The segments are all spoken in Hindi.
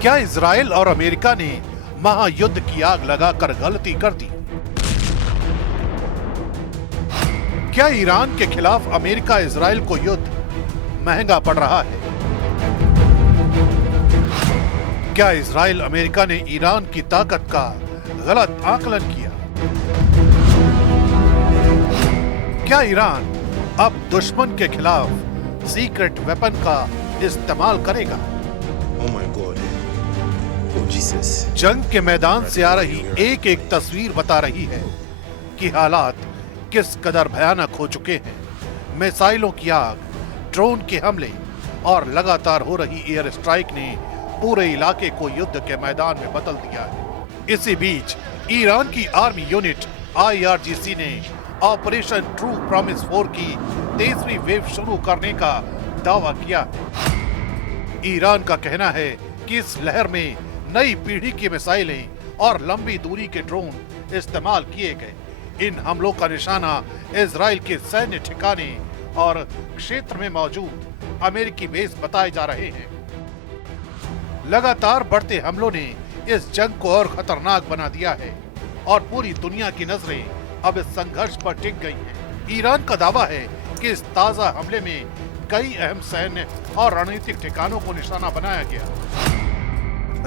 क्या इजराइल और अमेरिका ने महायुद्ध की आग लगाकर गलती कर दी? क्या ईरान के खिलाफ अमेरिका इजराइल को युद्ध महंगा पड़ रहा है? क्या इजराइल अमेरिका ने ईरान की ताकत का गलत आकलन किया? क्या ईरान अब दुश्मन के खिलाफ सीक्रेट वेपन का इस्तेमाल करेगा? Oh my God. Oh Jesus. जंग के मैदान से आ रही एक एक तस्वीर बता रही है कि हालात किस कदर भयानक हो चुके हैं। मिसाइलों की आग, ड्रोन के हमले और लगातार हो रही एयर स्ट्राइक ने पूरे इलाके को युद्ध के मैदान में बदल दिया है। इसी बीच ईरान की आर्मी यूनिट IRGC ने ऑपरेशन ट्रू प्रॉमिस 4 की 23वीं वेव शुरू करने का दावा किया है। ईरान का कहना है कि इस लहर में नई पीढ़ी की मिसाइलें और लंबी दूरी के ड्रोन इस्तेमाल किए गए। इन हमलों का निशाना इजराइल के सैन्य ठिकाने और क्षेत्र में मौजूद अमेरिकी बेस बताए जा रहे हैं। लगातार बढ़ते हमलों ने इस जंग को और खतरनाक बना दिया है और पूरी दुनिया की नजरें अब इस संघर्ष पर टिक गई हैं। ईरान का दावा है कि इस ताजा हमले में कई अहम सैन्य और रणनीतिक ठिकानों को निशाना बनाया गया।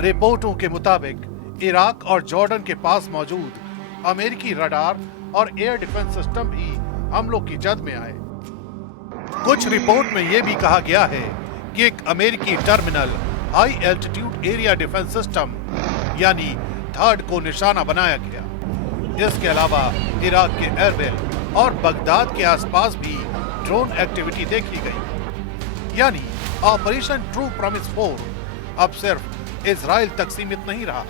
रिपोर्टों के मुताबिक इराक और जॉर्डन के पास मौजूद अमेरिकी रडार और एयर डिफेंस सिस्टम भी हमलों की जद में आए। कुछ रिपोर्ट में यह भी कहा गया है कि एक अमेरिकी terminal high altitude area defence system यानी थर्ड को निशाना बनाया गया। इसके अलावा इराक के एरबिल और बगदाद के आसपास भी ड्रोन एक्टिविटी देखी गई। यानी ऑपरेशन ट्रू प्रॉमिस 4 अब सिर्फ इजराइल तक सीमित नहीं रहा,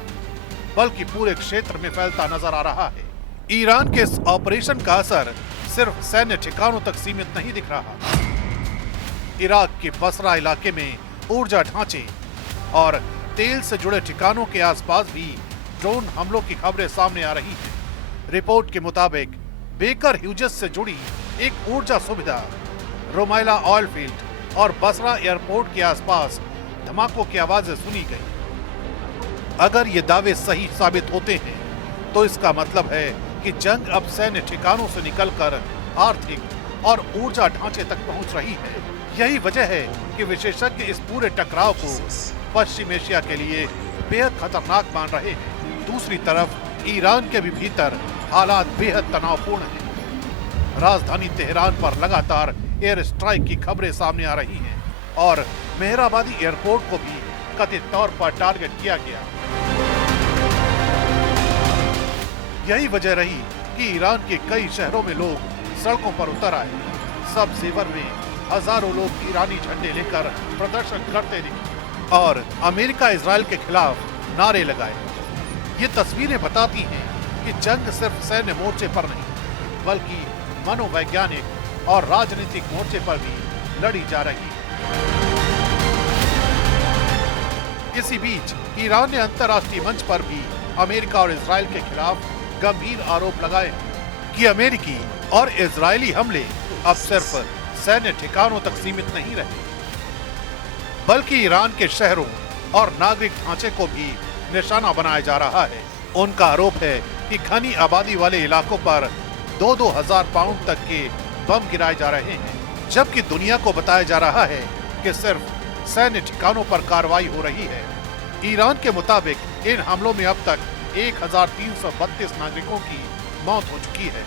बल्कि पूरे क्षेत्र में फैलता नजर आ रहा है। ईरान के इस ऑपरेशन का असर सिर्फ सैन्य ठिकानों तक सीमित नहीं दिख रहा। इराक के बसरा इलाके में ऊर्जा ढांचे और तेल से जुड़े ठिकानों के आसपास भी ड्रोन हमलों की खबरें सामने आ रही हैं। रिपोर्ट के मुताबिक बेकर ह्यूजेस से जुड़ी एक ऊर्जा सुविधा, रोमाइला ऑयल फील्ड और बसरा एयरपोर्ट के आसपास धमाकों की आवाजें सुनी गई। अगर ये दावे सही साबित होते हैं तो इसका मतलब है कि जंग अब सैन्य ठिकानों से निकलकर आर्थिक और ऊर्जा ढांचे तक पहुंच रही है। यही वजह है कि विशेषज्ञ इस पूरे टकराव को पश्चिम एशिया के लिए बेहद खतरनाक मान रहे हैं। दूसरी तरफ ईरान के भी भीतर हालात बेहद तनावपूर्ण हैं। राजधानी तेहरान पर लगातार एयर स्ट्राइक की खबरें सामने आ रही हैं और मेहराबादी एयरपोर्ट को भी कथित तौर पर टारगेट किया गया। यही वजह रही कि ईरान के कई शहरों में लोग सड़कों पर उतर आए। सब जेवर में हजारों लोग ईरानी झंडे लेकर प्रदर्शन करते दिखे और अमेरिका इजराइल के खिलाफ नारे लगाए। ये तस्वीरें बताती हैं कि जंग सिर्फ सैन्य मोर्चे पर नहीं, बल्कि मनोवैज्ञानिक और राजनीतिक मोर्चे पर भी लड़ी जा रही है। इसी बीच ईरान ने अंतर्राष्ट्रीय मंच पर भी अमेरिका और इजराइल के खिलाफ गंभीर आरोप लगाए कि अमेरिकी और इजरायली हमले अब सिर्फ सैन्य ठिकानों तक सीमित नहीं रहे, बल्कि ईरान के शहरों और नागरिक ढांचे को भी निशाना बनाया जा रहा है। उनका आरोप है कि घनी आबादी वाले इलाकों पर 2-2 हजार पाउंड तक के बम गिराए जा रहे हैं, जबकि दुनिया को बताया जा रहा है कि सिर्फ सैन्य ठिकानों पर कार्रवाई हो रही है। ईरान के मुताबिक इन हमलों में अब तक 1332 नागरिकों की मौत हो चुकी है,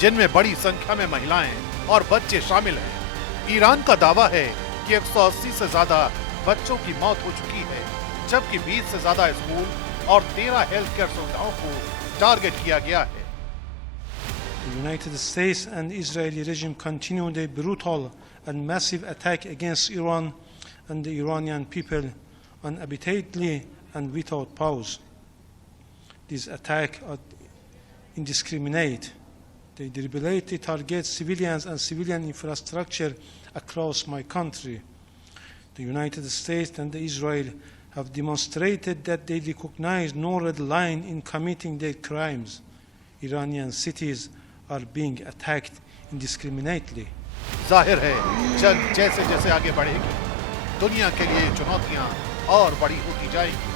जिनमें बड़ी संख्या में महिलाएं और बच्चे शामिल हैं। ईरान का दावा है कि 180 से ज्यादा बच्चों की मौत हो चुकी है, जबकि 20 से ज्यादा स्कूल और 13 हेल्थ केयर सुविधाओं को टारगेट किया गया है। The United States and Israeli regime continue their brutal and massive attack against Iran and the Iranian people unabatedly and without pause. These attacks are indiscriminate. They deliberately target civilians and civilian infrastructure across my country. The United States and Israel have demonstrated that they recognize no red line in committing their crimes. Iranian cities are being attacked indiscriminately. जाहिर है जंग जैसे जैसे आगे बढ़ेगी, दुनिया के लिए चुनौतियां और बड़ी होती जाएंगी।